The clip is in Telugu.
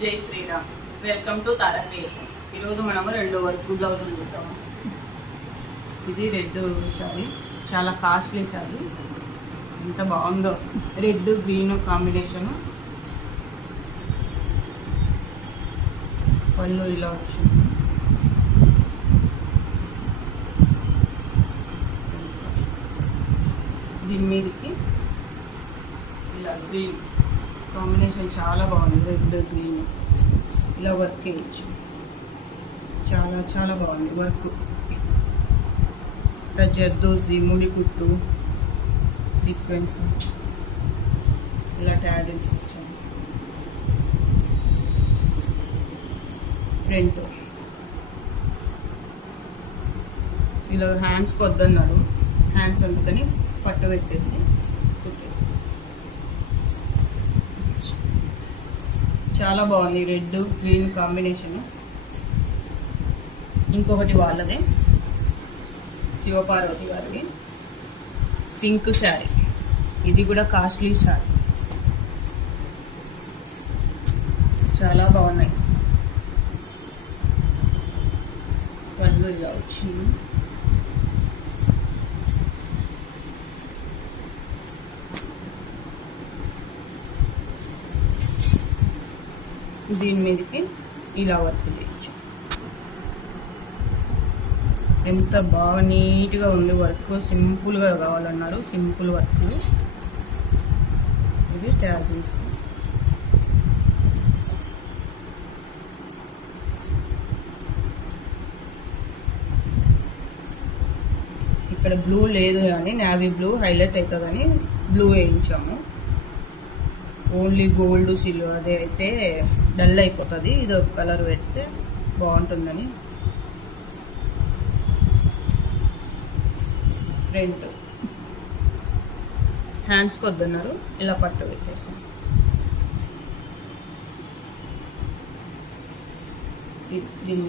జై Shriram. Welcome to Tara creations. ఈరోజు మనము 2 వర్క్ బ్లౌజులు చూద్దాము. ఇది రెడ్ శారీ, చాలా కాస్ట్లీ శారీ. ఎంత బాగుందో, రెడ్ గ్రీన్ కాంబినేషన్. పళ్ళు ఇలా వచ్చింది. దీని మీదకి ఇలా గ్రీన్ కాంబినేషన్ చాలా బాగుంది. రెడ్ గ్రీన్ ఇలా వర్క్ వేయచ్చు. చాలా చాలా బాగుంది వర్క్. జర్దోసి, ముడి కుట్టు, సీక్వెన్స్, ఇలా ట్యాజిల్స్ ఇచ్చాను. ప్రింట్ ఇలా హ్యాండ్స్కి వద్దన్నారు. హ్యాండ్స్ అందుకని పట్టు పెట్టేసి కుట్టేసి. చాలా బాగుంది రెడ్ గ్రీన్ కాంబినేషన్. ఇంకొకటి వాళ్ళదే, శివపార్వతి గారిది పింక్ శారీ. ఇది కూడా కాస్ట్లీ శారీ. చాలా బాగున్నాయి. పళ్ళు ఇలా వచ్చింది. దీని మీదకి ఇలా వర్క్ చేయొచ్చు. ఎంత బాగా నీట్గా ఉంది వర్క్. సింపుల్గా కావాలన్నారు, సింపుల్ వర్క్. ఇది ట్యాజిల్స్. ఇక్కడ బ్లూ లేదు కానీ నావీ బ్లూ హైలైట్ అవుతుందని బ్లూ వేయించాము. ఓన్లీ గోల్డ్ సిల్వర్ అదే అయితే డల్ అయిపోతుంది. ఇది ఒక కలర్ పెడితే బాగుంటుందని. ఫ్రంట్ హ్యాండ్స్కి వద్దన్నారు, ఇలా పట్టు పెట్టేసాం. దీని